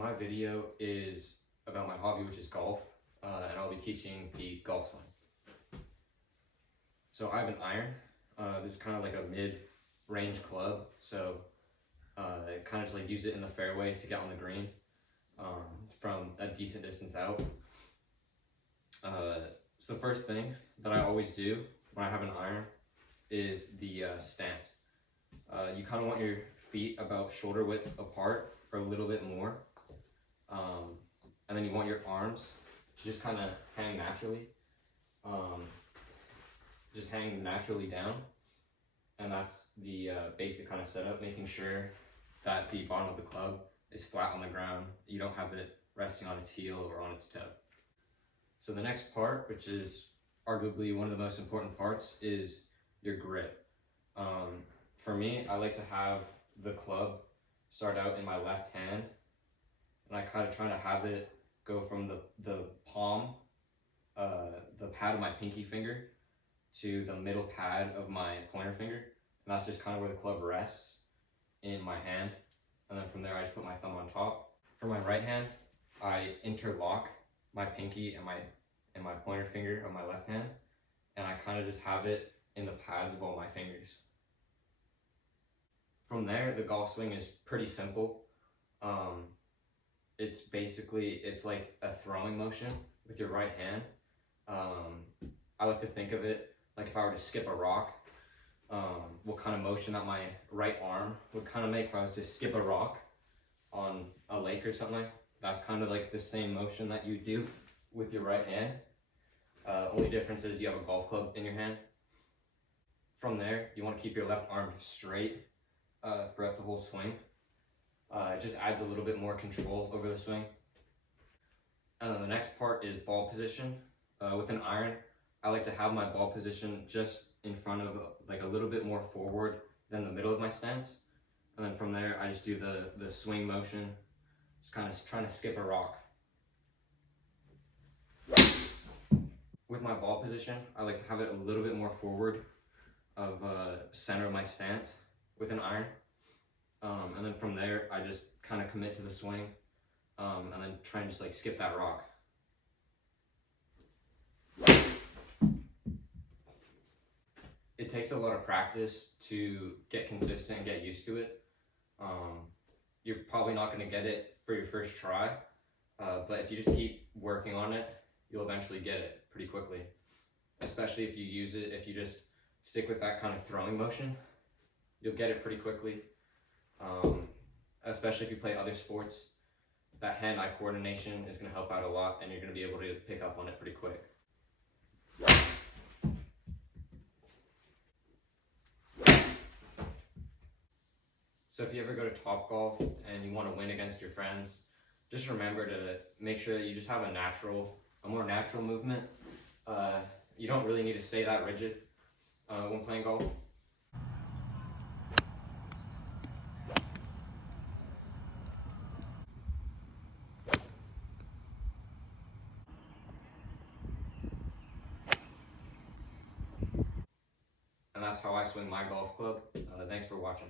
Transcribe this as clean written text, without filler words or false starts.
my video is about my hobby, which is golf, and I'll be teaching the golf swing. So I have an iron. This is kind of like a mid-range club, so kind of just like use it in the fairway to get on the green from a decent distance out. So the first thing that I always do when I have an iron is the stance. You kind of want your feet about shoulder width apart or a little bit more, and then you want your arms to just kind of hang naturally, just hang naturally down, and that's the basic kind of setup, making sure that the bottom of the club is flat on the ground. You don't have it resting on its heel or on its toe. So the next part, which is arguably one of the most important parts, is your grip. For me, I like to have the club start out in my left hand, and I kind of try to have it go from the palm, the pad of my pinky finger, to the middle pad of my pointer finger, and that's just kind of where the club rests in my hand. And then from there, I just put my thumb on top. For my right hand, I interlock my pinky and my pointer finger of my left hand, and I kind of just have it in the pads of all my fingers. From there, the golf swing is pretty simple. It's like a throwing motion with your right hand. I like to think of it like if I were to skip a rock, what kind of motion that my right arm would kind of make if I was to skip a rock on a lake or something. That's kind of like the same motion that you do with your right hand. Only difference is you have a golf club in your hand. From there, you want to keep your left arm straight throughout the whole swing. It just adds a little bit more control over the swing. And then the next part is ball position. With an iron, I like to have my ball position just in front of, like a little bit more forward than the middle of my stance. And then from there, I just do the swing motion, just kind of trying to skip a rock. With my ball position, I like to have it a little bit more forward of center of my stance with an iron. And then from there, I just kind of commit to the swing, and then try and just like skip that rock. It takes a lot of practice to get consistent and get used to it. You're probably not going to get it for your first try, but if you just keep working on it, you'll eventually get it pretty quickly. Especially if you just stick with that kind of throwing motion, you'll get it pretty quickly. Especially if you play other sports, that hand-eye coordination is going to help out a lot, and you're going to be able to pick up on it pretty quick. So if you ever go to Topgolf and you want to win against your friends, just remember to make sure that you just have a more natural movement. You don't really need to stay that rigid when playing golf. And that's how I swing my golf club. Thanks for watching.